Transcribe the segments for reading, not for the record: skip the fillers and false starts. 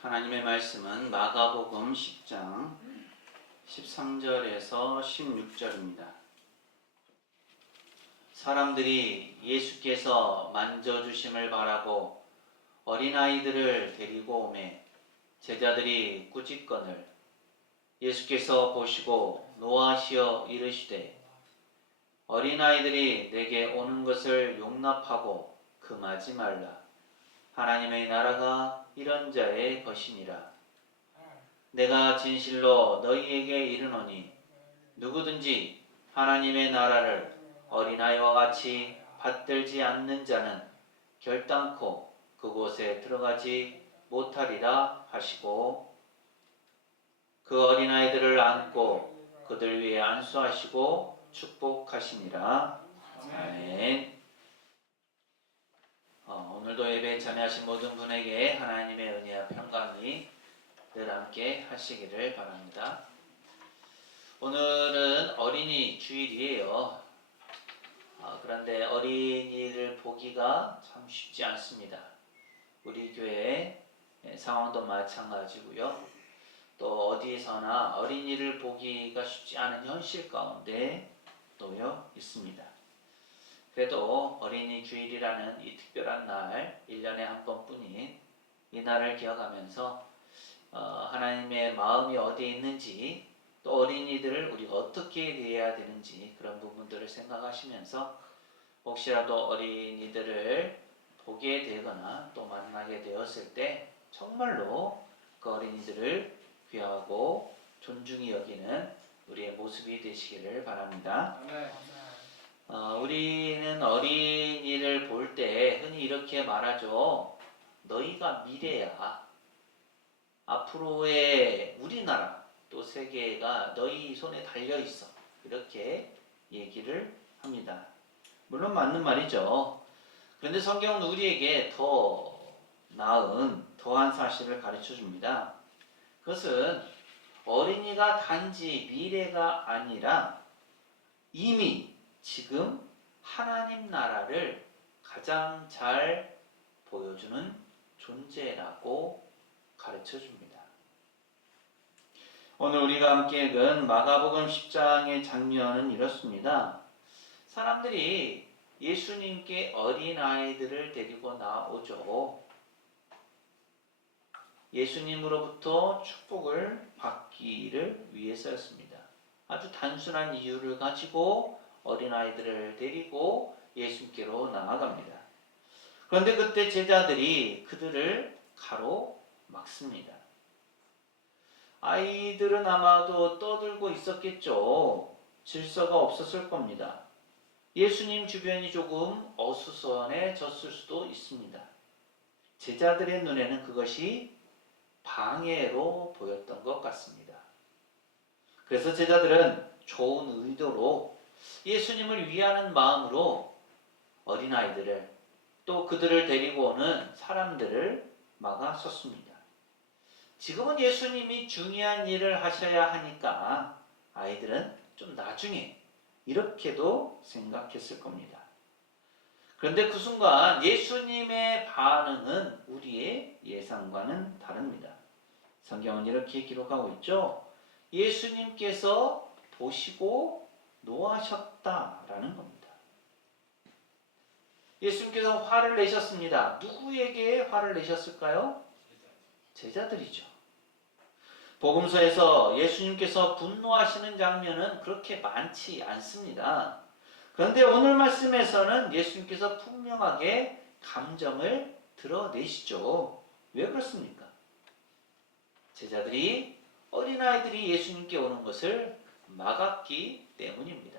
하나님의 말씀은 마가복음 10장 13절에서 16절입니다. 사람들이 예수께서 만져주심을 바라고 어린아이들을 데리고 오매 제자들이 꾸짖거늘 예수께서 보시고 노하시어 이르시되 어린아이들이 내게 오는 것을 용납하고 금하지 말라. 하나님의 나라가 이런 자의 것이니라. 내가 진실로 너희에게 이르노니 누구든지 하나님의 나라를 어린아이와 같이 받들지 않는 자는 결단코 그곳에 들어가지 못하리라 하시고 그 어린아이들을 안고 그들 위에 안수하시고 축복하시니라. 아멘. 오늘도 예배에 참여하신 모든 분에게 하나님의 은혜와 평강이 늘 함께 하시기를 바랍니다. 오늘은 어린이 주일이에요. 그런데 어린이를 보기가 참 쉽지 않습니다. 우리 교회 상황도 마찬가지고요. 또 어디서나 어린이를 보기가 쉽지 않은 현실 가운데 놓여 있습니다. 그래도 어린이 주일이라는 이 특별한 날, 1년에 한 번뿐인 이 날을 기억하면서 하나님의 마음이 어디에 있는지 또 어린이들을 우리가 어떻게 대해야 되는지 그런 부분들을 생각하시면서 혹시라도 어린이들을 보게 되거나 또 만나게 되었을 때 정말로 그 어린이들을 귀하고 존중히 여기는 우리의 모습이 되시기를 바랍니다. 우리는 어린이를 볼 때 흔히 이렇게 말하죠. 너희가 미래야. 앞으로의 우리나라 또 세계가 너희 손에 달려있어. 이렇게 얘기를 합니다. 물론 맞는 말이죠. 그런데 성경은 우리에게 더 나은 더한 사실을 가르쳐 줍니다. 그것은 어린이가 단지 미래가 아니라 이미 지금 하나님 나라를 가장 잘 보여주는 존재라고 가르쳐 줍니다. 오늘 우리가 함께 읽은 마가복음 10장의 장면은 이렇습니다. 사람들이 예수님께 어린아이들을 데리고 나오죠. 예수님으로부터 축복을 받기를 위해서였습니다. 아주 단순한 이유를 가지고 어린아이들을 데리고 예수님께로 나아갑니다. 그런데 그때 제자들이 그들을 가로막습니다. 아이들은 아마도 떠들고 있었겠죠. 질서가 없었을 겁니다. 예수님 주변이 조금 어수선해졌을 수도 있습니다. 제자들의 눈에는 그것이 방해로 보였던 것 같습니다. 그래서 제자들은 좋은 의도로 예수님을 위하는 마음으로 어린아이들을 또 그들을 데리고 오는 사람들을 막아섰습니다. 지금은 예수님이 중요한 일을 하셔야 하니까 아이들은 좀 나중에 이렇게도 생각했을 겁니다. 그런데 그 순간 예수님의 반응은 우리의 예상과는 다릅니다. 성경은 이렇게 기록하고 있죠. 예수님께서 보시고 노하셨다라는 겁니다. 예수님께서 화를 내셨습니다. 누구에게 화를 내셨을까요? 제자들이죠. 복음서에서 예수님께서 분노하시는 장면은 그렇게 많지 않습니다. 그런데 오늘 말씀에서는 예수님께서 분명하게 감정을 드러내시죠. 왜 그렇습니까? 제자들이 어린아이들이 예수님께 오는 것을 막았기 때문입니다.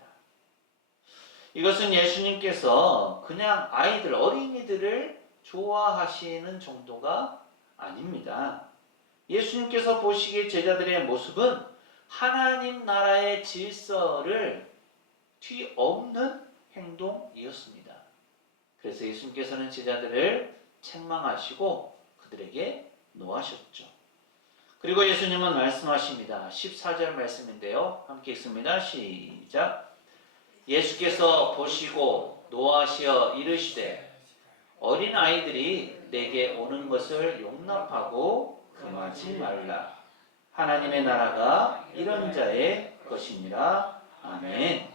이것은 예수님께서 그냥 아이들, 어린이들을 좋아하시는 정도가 아닙니다. 예수님께서 보시기에 제자들의 모습은 하나님 나라의 질서를 뒤엎는 행동이었습니다. 그래서 예수님께서는 제자들을 책망하시고 그들에게 노하셨죠. 그리고 예수님은 말씀하십니다. 14절 말씀인데요. 함께 읽습니다. 시작. 예수께서 보시고 노하시어 이르시되 어린아이들이 내게 오는 것을 용납하고 금하지 말라. 하나님의 나라가 이런 자의 것이니라. 아멘.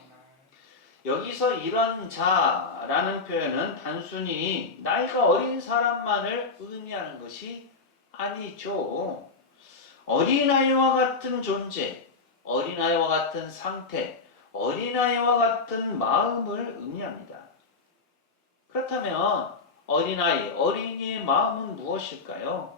여기서 이런 자라는 표현은 단순히 나이가 어린 사람만을 의미하는 것이 아니죠. 어린아이와 같은 존재, 어린아이와 같은 상태, 어린아이와 같은 마음을 의미합니다. 그렇다면 어린아이, 어린이의 마음은 무엇일까요?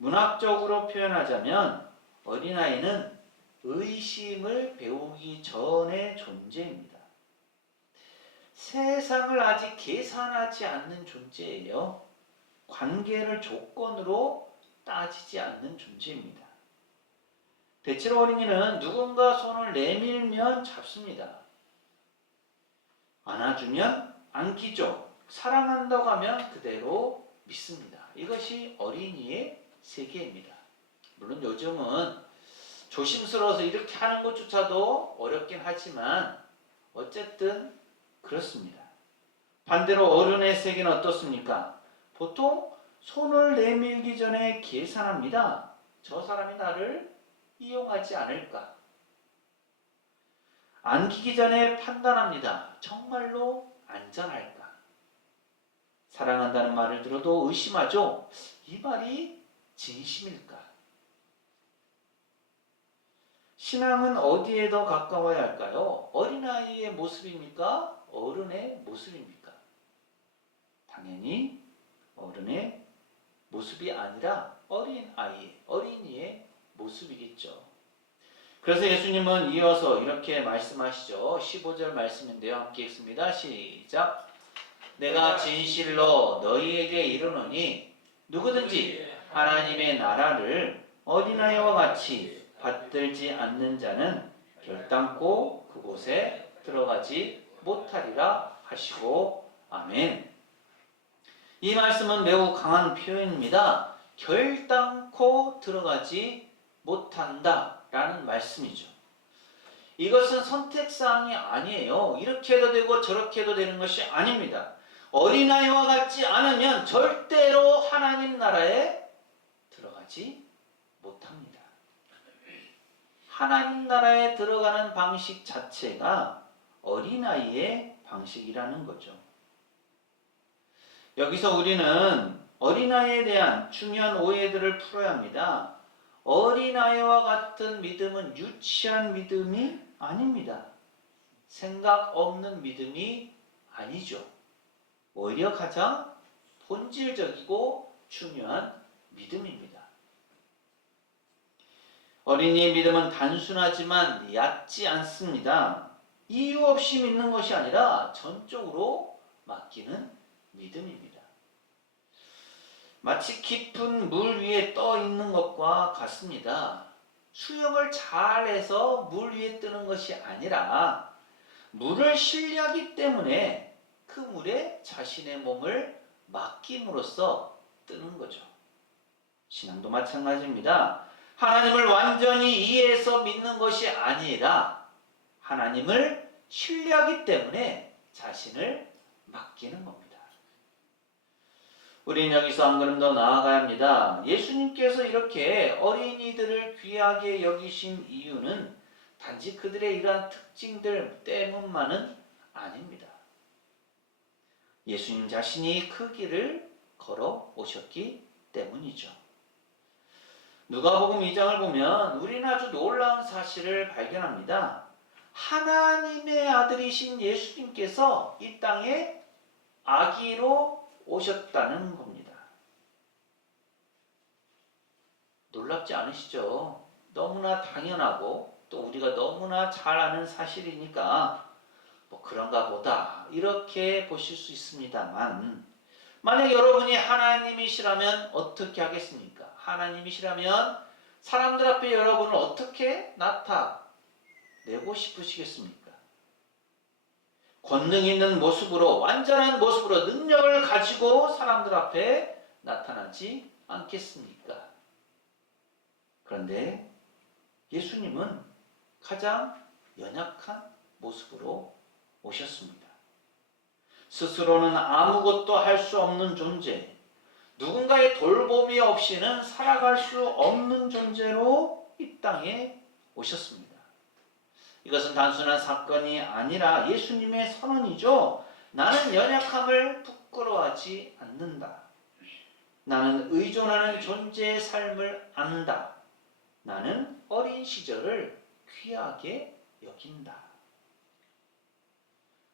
문학적으로 표현하자면 어린아이는 의심을 배우기 전의 존재입니다. 세상을 아직 계산하지 않는 존재예요. 관계를 조건으로 따지지 않는 존재입니다. 대체로 어린이는 누군가 손을 내밀면 잡습니다. 안아주면 안기죠. 사랑한다고 하면 그대로 믿습니다. 이것이 어린이의 세계입니다. 물론 요즘은 조심스러워서 이렇게 하는 것조차도 어렵긴 하지만 어쨌든 그렇습니다. 반대로 어른의 세계는 어떻습니까? 보통 손을 내밀기 전에 계산합니다. 저 사람이 나를 이용하지 않을까? 안기기 전에 판단합니다. 정말로 안전할까? 사랑한다는 말을 들어도 의심하죠. 이 말이 진심일까? 신앙은 어디에 더 가까워야 할까요? 어린아이의 모습입니까? 어른의 모습입니까? 당연히 어른의 모습이 아니라 어린이의 모습이겠죠. 그래서 예수님은 이어서 이렇게 말씀하시죠. 15절 말씀인데요. 함께 읽습니다. 시작. 내가 진실로 너희에게 이르노니 누구든지 하나님의 나라를 어린아이와 같이 받들지 않는 자는 결단코 그곳에 들어가지 못하리라 하시고 아멘. 이 말씀은 매우 강한 표현입니다. 결단코 들어가지 못한다 라는 말씀이죠. 이것은 선택사항이 아니에요. 이렇게 해도 되고 저렇게 해도 되는 것이 아닙니다. 어린아이와 같지 않으면 절대로 하나님 나라에 들어가지 못합니다. 하나님 나라에 들어가는 방식 자체가 어린아이의 방식이라는 거죠. 여기서 우리는 어린아이에 대한 중요한 오해들을 풀어야 합니다. 어린아이와 같은 믿음은 유치한 믿음이 아닙니다. 생각 없는 믿음이 아니죠. 오히려 가장 본질적이고 중요한 믿음입니다. 어린이의 믿음은 단순하지만 얕지 않습니다. 이유 없이 믿는 것이 아니라 전적으로 맡기는 믿음입니다. 마치 깊은 물 위에 떠 있는 것과 같습니다. 수영을 잘해서 물 위에 뜨는 것이 아니라 물을 신뢰하기 때문에 그 물에 자신의 몸을 맡김으로써 뜨는 거죠. 신앙도 마찬가지입니다. 하나님을 완전히 이해해서 믿는 것이 아니라 하나님을 신뢰하기 때문에 자신을 맡기는 겁니다. 우리는 여기서 한 걸음 더 나아가야 합니다. 예수님께서 이렇게 어린이들을 귀하게 여기신 이유는 단지 그들의 이러한 특징들 때문만은 아닙니다. 예수님 자신이 그 길을 걸어 오셨기 때문이죠. 누가복음 2장을 보면 우리는 아주 놀라운 사실을 발견합니다. 하나님의 아들이신 예수님께서 이 땅에 아기로 오셨다는 겁니다. 놀랍지 않으시죠? 너무나 당연하고 또 우리가 너무나 잘 아는 사실이니까 뭐 그런가 보다 이렇게 보실 수 있습니다만 만약 여러분이 하나님이시라면 어떻게 하겠습니까? 하나님이시라면 사람들 앞에 여러분을 어떻게 나타내고 싶으시겠습니까? 권능 있는 모습으로, 완전한 모습으로 능력을 가지고 사람들 앞에 나타나지 않겠습니까? 그런데 예수님은 가장 연약한 모습으로 오셨습니다. 스스로는 아무것도 할 수 없는 존재, 누군가의 돌봄이 없이는 살아갈 수 없는 존재로 이 땅에 오셨습니다. 이것은 단순한 사건이 아니라 예수님의 선언이죠. 나는 연약함을 부끄러워하지 않는다. 나는 의존하는 존재의 삶을 안다. 나는 어린 시절을 귀하게 여긴다.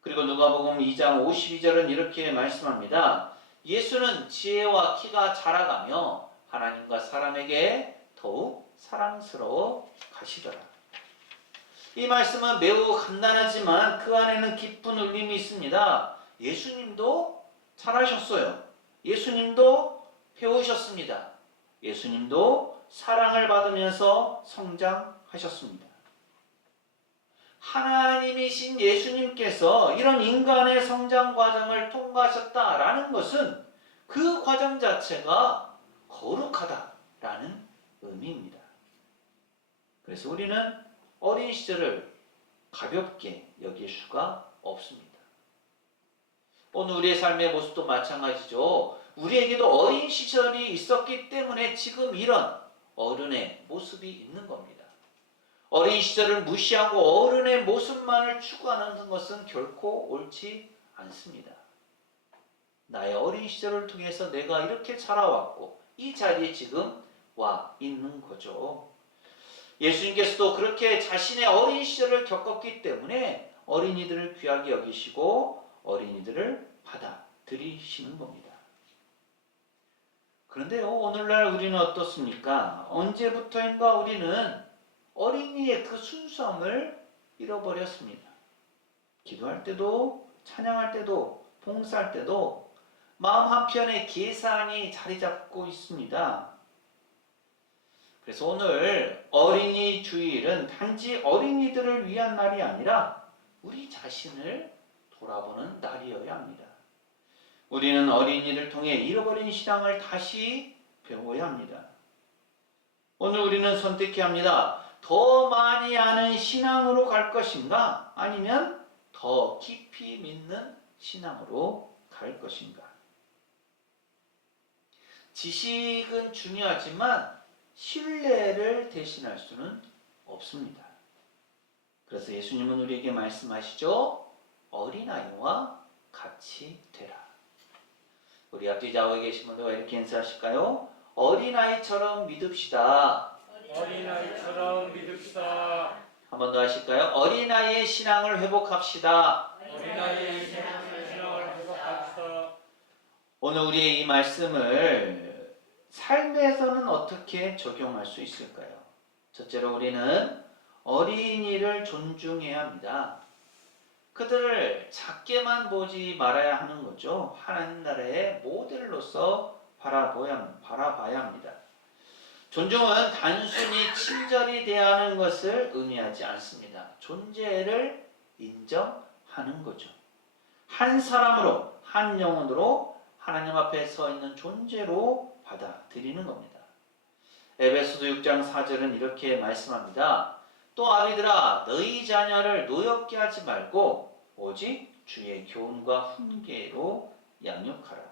그리고 누가복음 2장 52절은 이렇게 말씀합니다. 예수는 지혜와 키가 자라가며 하나님과 사람에게 더욱 사랑스러워 가시더라. 이 말씀은 매우 간단하지만 그 안에는 깊은 울림이 있습니다. 예수님도 잘하셨어요. 예수님도 배우셨습니다. 예수님도 사랑을 받으면서 성장하셨습니다. 하나님이신 예수님께서 이런 인간의 성장 과정을 통과하셨다라는 것은 그 과정 자체가 거룩하다라는 의미입니다. 그래서 우리는 어린 시절을 가볍게 여길 수가 없습니다. 오늘 우리의 삶의 모습도 마찬가지죠. 우리에게도 어린 시절이 있었기 때문에 지금 이런 어른의 모습이 있는 겁니다. 어린 시절을 무시하고 어른의 모습만을 추구하는 것은 결코 옳지 않습니다. 나의 어린 시절을 통해서 내가 이렇게 자라왔고 이 자리에 지금 와 있는 거죠. 예수님께서도 그렇게 자신의 어린 시절을 겪었기 때문에 어린이들을 귀하게 여기시고 어린이들을 받아들이시는 겁니다. 그런데요, 오늘날 우리는 어떻습니까? 언제부터인가 우리는 어린이의 그 순수함을 잃어버렸습니다. 기도할 때도, 찬양할 때도, 봉사할 때도 마음 한편에 계산이 자리 잡고 있습니다. 그래서 오늘 어린이 주일은 단지 어린이들을 위한 날이 아니라 우리 자신을 돌아보는 날이어야 합니다. 우리는 어린이를 통해 잃어버린 신앙을 다시 배워야 합니다. 오늘 우리는 선택해야 합니다. 더 많이 아는 신앙으로 갈 것인가? 아니면 더 깊이 믿는 신앙으로 갈 것인가? 지식은 중요하지만 신뢰를 대신할 수는 없습니다. 그래서 예수님은 우리에게 말씀하시죠. 어린아이와 같이 되라. 우리 앞뒤 좌우에 계신 분들과 이렇게 인사하실까요? 어린아이처럼 믿읍시다. 어린아이처럼 믿읍시다. 한 번 더 하실까요? 어린아이의 신앙을 회복합시다. 어린아이의 신앙을 회복합시다. 오늘 우리의 이 말씀을 삶에서는 어떻게 적용할 수 있을까요? 첫째로 우리는 어린이를 존중해야 합니다. 그들을 작게만 보지 말아야 하는 거죠. 하나님 나라의 모델로서 바라봐야 합니다. 존중은 단순히 친절히 대하는 것을 의미하지 않습니다. 존재를 인정하는 거죠. 한 사람으로, 한 영혼으로 하나님 앞에 서 있는 존재로 받아들이는 겁니다. 에베소서 6장 4절은 이렇게 말씀합니다. 또 아비들아 너희 자녀를 노엽게 하지 말고 오직 주의 교훈과 훈계로 양육하라.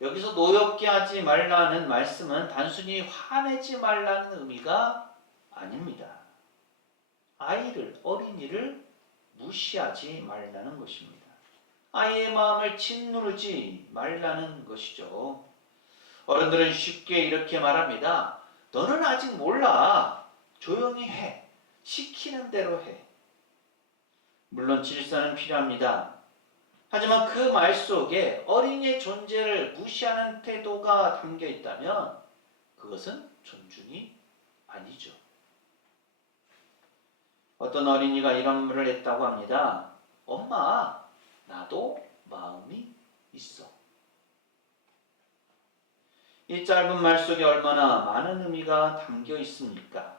여기서 노엽게 하지 말라는 말씀은 단순히 화내지 말라는 의미가 아닙니다. 어린이를 무시하지 말라는 것입니다. 아이의 마음을 짓누르지 말라는 것이죠. 어른들은 쉽게 이렇게 말합니다. 너는 아직 몰라. 조용히 해. 시키는 대로 해. 물론 질서는 필요합니다. 하지만 그 말 속에 어린이의 존재를 무시하는 태도가 담겨 있다면 그것은 존중이 아니죠. 어떤 어린이가 이런 말을 했다고 합니다. 엄마, 나도 마음이 있어. 이 짧은 말 속에 얼마나 많은 의미가 담겨 있습니까?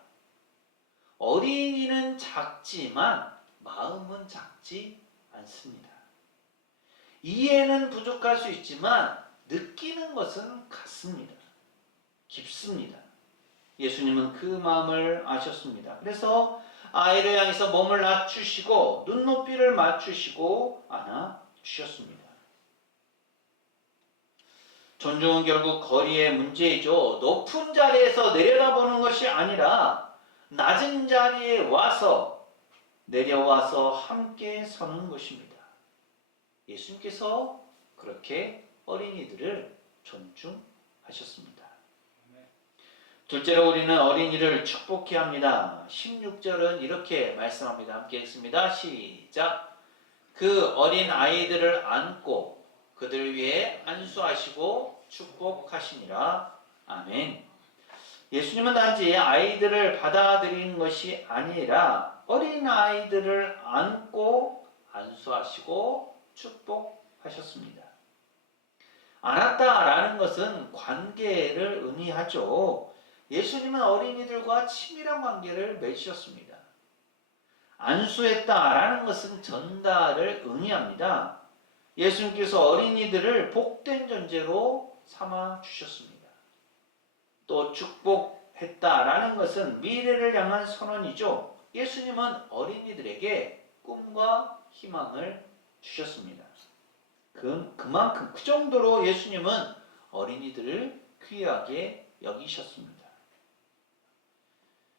어린이는 작지만 마음은 작지 않습니다. 이해는 부족할 수 있지만 느끼는 것은 같습니다. 깊습니다. 예수님은 그 마음을 아셨습니다. 그래서 아이를 향해서 몸을 낮추시고 눈높이를 맞추시고 안아주셨습니다. 존중은 결국 거리의 문제이죠. 높은 자리에서 내려다보는 것이 아니라 낮은 자리에 와서 내려와서 함께 서는 것입니다. 예수님께서 그렇게 어린이들을 존중하셨습니다. 둘째로 우리는 어린이를 축복해야 합니다. 16절은 이렇게 말씀합니다. 함께 읽습니다. 시작. 그 어린 아이들을 안고 그들 위해 안수하시고 축복하시니라. 아멘. 예수님은 단지 아이들을 받아들이는 것이 아니라 어린 아이들을 안고 안수하시고 축복하셨습니다. 안았다라는 것은 관계를 의미하죠. 예수님은 어린이들과 친밀한 관계를 맺으셨습니다. 안수했다라는 것은 전달을 의미합니다. 예수님께서 어린이들을 복된 존재로 삼아 주셨습니다. 또 축복했다라는 것은 미래를 향한 선언이죠. 예수님은 어린이들에게 꿈과 희망을 주셨습니다. 그만큼 그 정도로 예수님은 어린이들을 귀하게 여기셨습니다.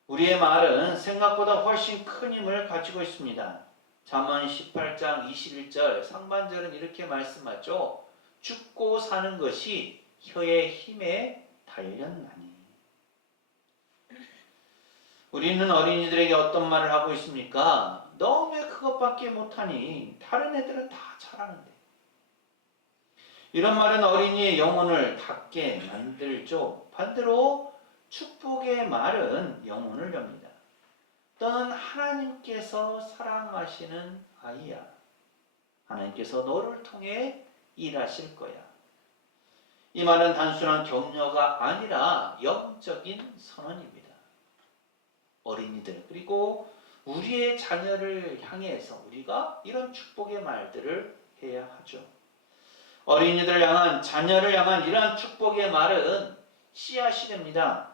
우리의 말은 생각보다 훨씬 큰 힘을 가지고 있습니다. 잠언 18장 21절 상반절은 이렇게 말씀하죠. 죽고 사는 것이 혀의 힘에 달렸나니. 우리는 어린이들에게 어떤 말을 하고 있습니까? 너 왜 그것밖에 못하니? 다른 애들은 다 잘하는데. 이런 말은 어린이의 영혼을 닫게 만들죠. 반대로 축복의 말은 영혼을 엽니다. 너는 하나님께서 사랑하시는 아이야. 하나님께서 너를 통해 일하실 거야. 이 말은 단순한 격려가 아니라 영적인 선언입니다. 어린이들 그리고 우리의 자녀를 향해서 우리가 이런 축복의 말들을 해야 하죠. 어린이들을 향한 자녀를 향한 이러한 축복의 말은 씨앗이 됩니다.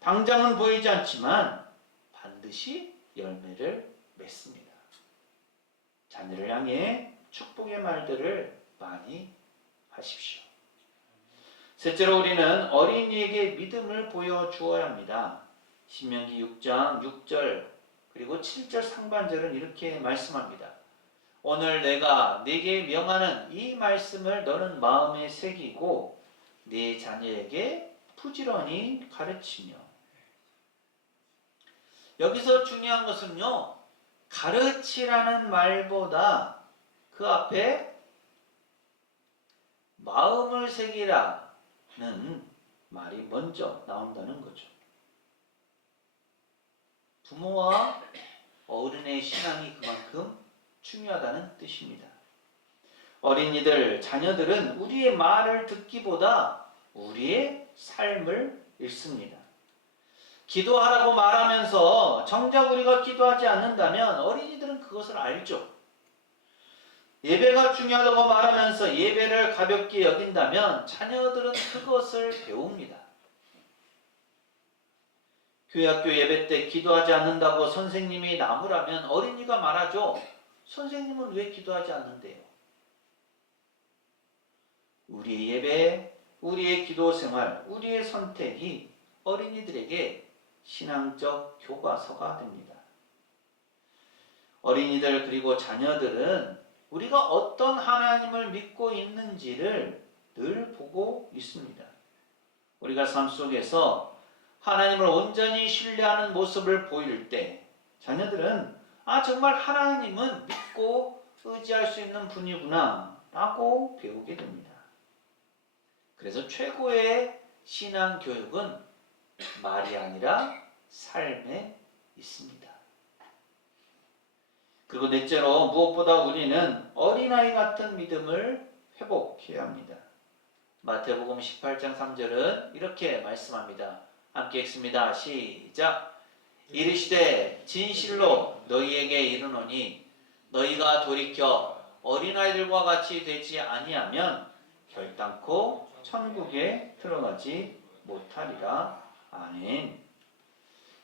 당장은 보이지 않지만 반드시 열매를 맺습니다. 자녀를 향해 축복의 말들을 많이 하십시오. 셋째로 우리는 어린이에게 믿음을 보여주어야 합니다. 신명기 6장 6절 그리고 7절 상반절은 이렇게 말씀합니다. 오늘 내가 네게 명하는 이 말씀을 너는 마음에 새기고 네 자녀에게 부지런히 가르치며. 여기서 중요한 것은요, 가르치라는 말보다 그 앞에 마음을 새기라는 말이 먼저 나온다는 거죠. 부모와 어른의 신앙이 그만큼 중요하다는 뜻입니다. 어린이들, 자녀들은 우리의 말을 듣기보다 우리의 삶을 읽습니다. 기도하라고 말하면서 정작 우리가 기도하지 않는다면 어린이들은 그것을 알죠. 예배가 중요하다고 말하면서 예배를 가볍게 여긴다면 자녀들은 그것을 배웁니다. 교회학교 예배 때 기도하지 않는다고 선생님이 나무라면 어린이가 말하죠. 선생님은 왜 기도하지 않는데요? 우리의 예배, 우리의 기도 생활, 우리의 선택이 어린이들에게 신앙적 교과서가 됩니다. 어린이들 그리고 자녀들은 우리가 어떤 하나님을 믿고 있는지를 늘 보고 있습니다. 우리가 삶 속에서 하나님을 온전히 신뢰하는 모습을 보일 때 자녀들은 정말 하나님은 믿고 의지할 수 있는 분이구나 라고 배우게 됩니다. 그래서 최고의 신앙 교육은 말이 아니라 삶에 있습니다. 그리고 넷째로 무엇보다 우리는 어린아이 같은 믿음을 회복해야 합니다. 마태복음 18장 3절은 이렇게 말씀합니다. 함께 읽습니다. 시작. 이르시되 진실로 너희에게 이르노니 너희가 돌이켜 어린아이들과 같이 되지 아니하면 결단코 천국에 들어가지 못하리라. 아멘.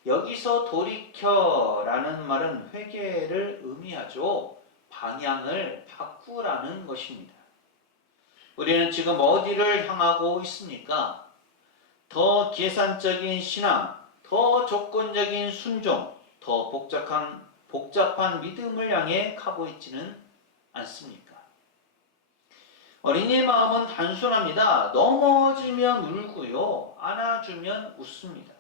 여기서 돌이켜라는 말은 회개를 의미하죠. 방향을 바꾸라는 것입니다. 우리는 지금 어디를 향하고 있습니까? 더 계산적인 신앙, 더 조건적인 순종, 더 복잡한 믿음을 향해 가고 있지는 않습니까? 어린이의 마음은 단순합니다. 넘어지면 울고요. 안아주면 웃습니다.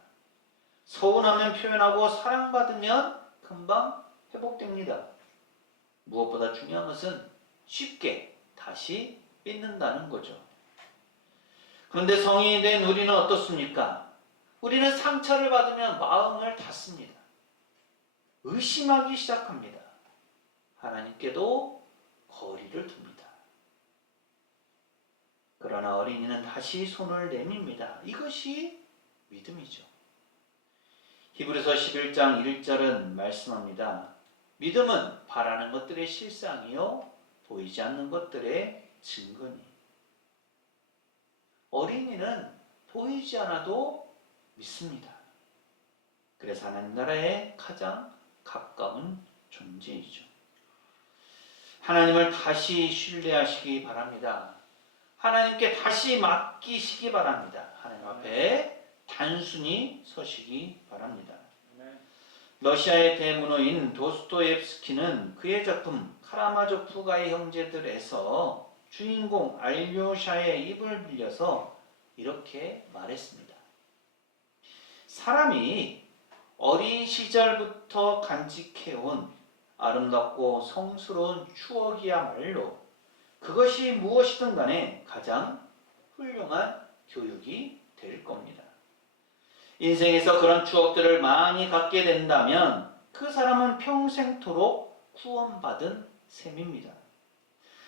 서운하면 표현하고 사랑받으면 금방 회복됩니다. 무엇보다 중요한 것은 쉽게 다시 믿는다는 거죠. 그런데 성인이 된 우리는 어떻습니까? 우리는 상처를 받으면 마음을 닫습니다. 의심하기 시작합니다. 하나님께도 거리를 둡니다. 그러나 어린이는 다시 손을 내밉니다. 이것이 믿음이죠. 히브리서 11장 1절은 말씀합니다. 믿음은 바라는 것들의 실상이요 보이지 않는 것들의 증거니. 어린이는 보이지 않아도 믿습니다. 그래서 하나님 나라에 가장 가까운 존재이죠. 하나님을 다시 신뢰하시기 바랍니다. 하나님께 다시 맡기시기 바랍니다. 하나님 앞에 단순히 서시기 바랍니다. 러시아의 대문호인 도스토옙스키는 그의 작품 카라마조프가의 형제들에서 주인공 알료샤의 입을 빌려서 이렇게 말했습니다. 사람이 어린 시절부터 간직해온 아름답고 성스러운 추억이야말로 그것이 무엇이든 간에 가장 훌륭한 교육이 될 겁니다. 인생에서 그런 추억들을 많이 갖게 된다면 그 사람은 평생토록 구원받은 셈입니다.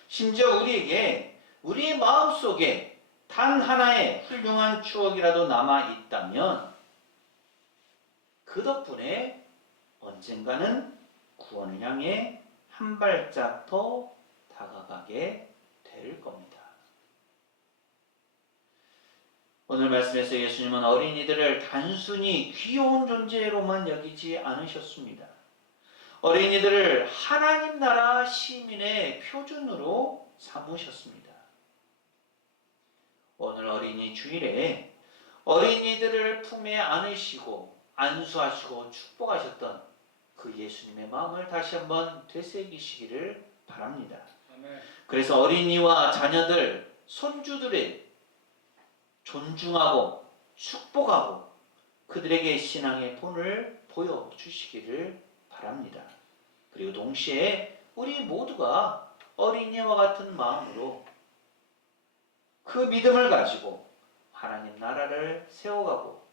심지어 우리에게 우리의 마음속에 단 하나의 훌륭한 추억이라도 남아 있다면 그 덕분에 언젠가는 구원을 향해 한 발짝 더 다가가게 될 겁니다. 오늘 말씀에서 예수님은 어린이들을 단순히 귀여운 존재로만 여기지 않으셨습니다. 어린이들을 하나님 나라 시민의 표준으로 삼으셨습니다. 오늘 어린이 주일에 어린이들을 품에 안으시고 안수하시고 축복하셨던 그 예수님의 마음을 다시 한번 되새기시기를 바랍니다. 그래서 어린이와 자녀들, 손주들의 존중하고 축복하고 그들에게 신앙의 본을 보여주시기를 바랍니다. 그리고 동시에 우리 모두가 어린이와 같은 마음으로 그 믿음을 가지고 하나님 나라를 세워가고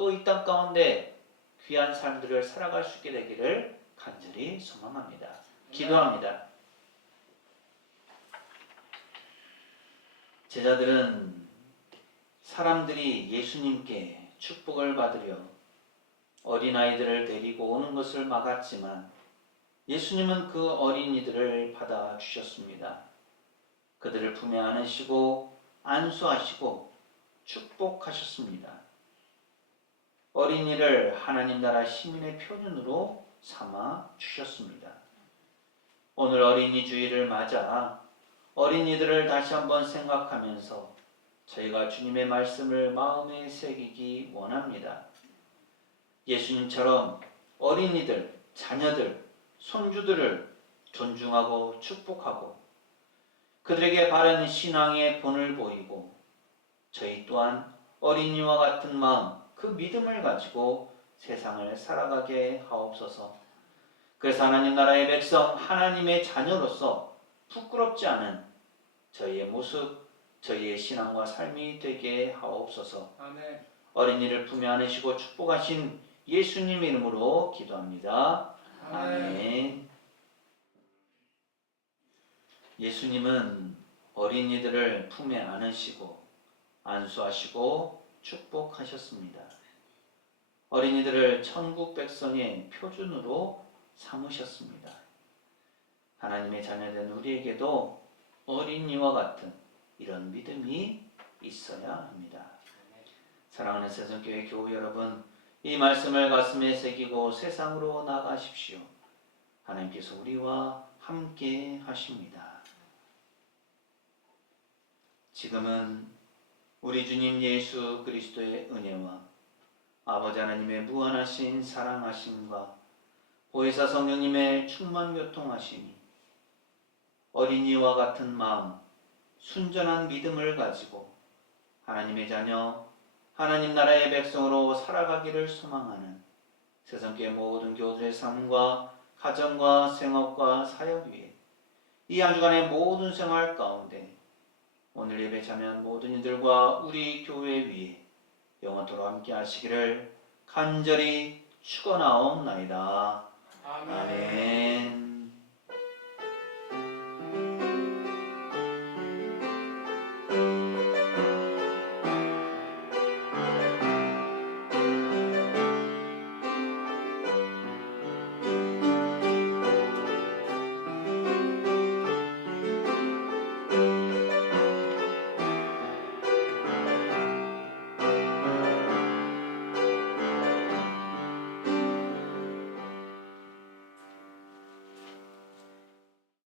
또 이 땅 가운데 귀한 삶들을 살아갈 수 있게 되기를 간절히 소망합니다. 기도합니다. 제자들은 사람들이 예수님께 축복을 받으려 어린아이들을 데리고 오는 것을 막았지만 예수님은 그 어린이들을 받아주셨습니다. 그들을 품에 안으시고 안수하시고 축복하셨습니다. 어린이를 하나님 나라 시민의 표준으로 삼아 주셨습니다. 오늘 어린이 주일을 맞아 어린이들을 다시 한번 생각하면서 저희가 주님의 말씀을 마음에 새기기 원합니다. 예수님처럼 어린이들, 자녀들, 손주들을 존중하고 축복하고 그들에게 바른 신앙의 본을 보이고 저희 또한 어린이와 같은 마음, 그 믿음을 가지고 세상을 살아가게 하옵소서. 그래서 하나님 나라의 백성, 하나님의 자녀로서 부끄럽지 않은 저희의 모습, 저희의 신앙과 삶이 되게 하옵소서. 아멘. 어린이를 품에 안으시고 축복하신 예수님 이름으로 기도합니다. 아멘. 예수님은 어린이들을 품에 안으시고 안수하시고 축복하셨습니다. 어린이들을 천국 백성의 표준으로 삼으셨습니다. 하나님의 자녀된 우리에게도 어린이와 같은 이런 믿음이 있어야 합니다. 사랑하는 세상교회 교우 여러분, 이 말씀을 가슴에 새기고 세상으로 나가십시오. 하나님께서 우리와 함께 하십니다. 지금은 우리 주님 예수 그리스도의 은혜와 아버지 하나님의 무한하신 사랑하심과 보혜사 성령님의 충만 교통하심이 어린이와 같은 마음, 순전한 믿음을 가지고 하나님의 자녀, 하나님 나라의 백성으로 살아가기를 소망하는 세상계 모든 교우들의 삶과 가정과 생업과 사역 위에 이 한 주간의 모든 생활 가운데 오늘 예배 참여한 모든 이들과 우리 교회 위에 영원토록 함께 하시기를 간절히 축원하옵나이다. 아멘.